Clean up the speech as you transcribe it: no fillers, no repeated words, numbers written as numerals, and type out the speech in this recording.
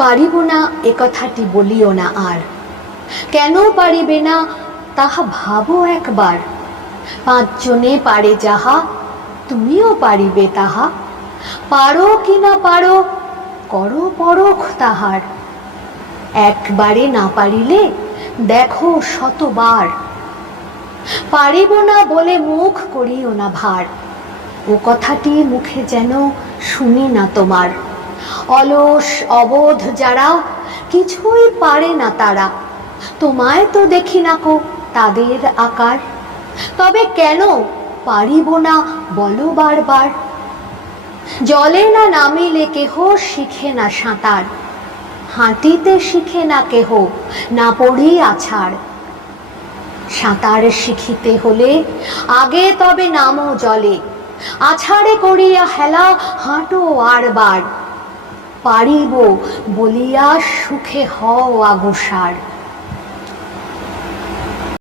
পারিব না এ কথাটি বলিও না আর, কেন পারিবে না তাহা ভাবো একবার। পাঁচজনে পারে যাহা তুমিও পারিবে তাহা, পারো কি না পারো করো পরখ তাহার। একবারে না পারিলে দেখো শতবার, পারিব না বলে মুখ করিও না ভার। ও কথাটি মুখে যেন শুনি না তোমার। অলস অবোধ যারা কিছুই পারে না তারা, তোমায় তো দেখি না কো তাদের আকার। তবে কেন পারিব না বলো বারবার। জলে না নামিলে কেহ শিখে না সাঁতার, হাঁটিতে শিখে না কেহ না পড়ি আছাড়। সাঁতার শিখিতে হলে আগে তবে নামো জলে, আছাড়ে করিয়া হেলা হাঁটো আরবার। পারিব বলিয়া সুখে হও আগোসার।